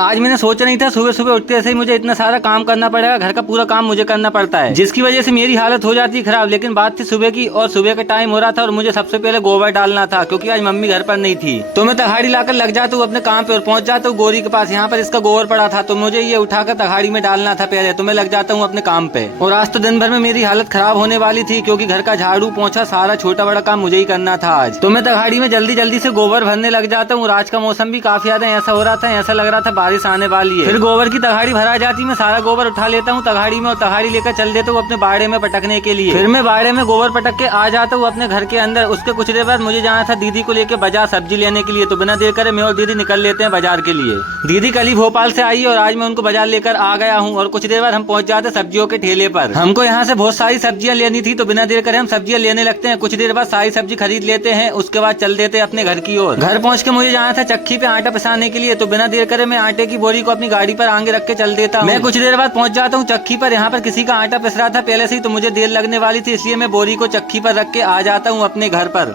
आज मैंने सोचा नहीं था सुबह सुबह उठते से ही मुझे इतना सारा काम करना पड़ेगा। घर का पूरा काम मुझे करना पड़ता है, जिसकी वजह से मेरी हालत हो जाती है खराब। लेकिन बात थी सुबह की और सुबह का टाइम हो रहा था और मुझे सबसे पहले गोबर डालना था, क्योंकि आज मम्मी घर पर नहीं थी। तो मैं तगाड़ी लाकर लग जाता हूँ अपने काम पे और पहुंच जाता हूँ गोरी के पास। यहाँ पर इसका गोबर पड़ा था तो मुझे ये उठाकर तगाड़ी में डालना था पहले। तो मैं लग जाता हूँ अपने काम पे। और आज तो दिन भर में मेरी हालत खराब होने वाली थी, क्योंकि घर का झाड़ू पोंछा सारा छोटा बड़ा काम मुझे ही करना था आज। तो मैं तगाड़ी में जल्दी जल्दी से गोबर भरने लग जाता हूँ। आज का मौसम भी काफी ज्यादा ऐसा हो रहा था, ऐसा लग रहा था बारिश आने वाली है। फिर गोबर की तगाड़ी भरा जाती, मैं सारा गोबर उठा लेता हूँ तगाड़ी में और तगाड़ी लेकर चल देता हूँ अपने बाड़े में पटकने के लिए। फिर मैं बाड़े में गोबर पटक के आ जाता हूँ अपने घर के अंदर। उसके कुछ देर बाद मुझे जाना था दीदी को लेकर बाजार सब्जी लेने के लिए। तो बिना देर करे मैं और दीदी निकल लेते हैं बाजार के लिए। दीदी कल ही भोपाल से आई और आज मैं उनको बाजार लेकर आ गया हूँ। और कुछ देर बाद हम पहुंच जाते सब्जियों के ठेले पर। हमको यहाँ से बहुत सारी सब्जियां लेनी थी, तो बिना देर करे हम सब्जियां लेने लगते हैं। कुछ देर बाद सारी सब्जी खरीद लेते हैं, उसके बाद चल देते हैं अपने घर की ओर। घर पहुंच के मुझे जाना था चक्की पे आटा पिसाने के लिए। तो बिना देर करे मैं आटे की बोरी को अपनी गाड़ी पर आगे रख के चल देता हूँ। मैं कुछ देर बाद पहुंच जाता हूँ चक्की पर। यहाँ पर किसी का आटा पिस रहा था पहले से ही, तो मुझे देर लगने वाली थी, इसलिए मैं बोरी को चक्की पर रख के आ जाता हूँ अपने घर पर।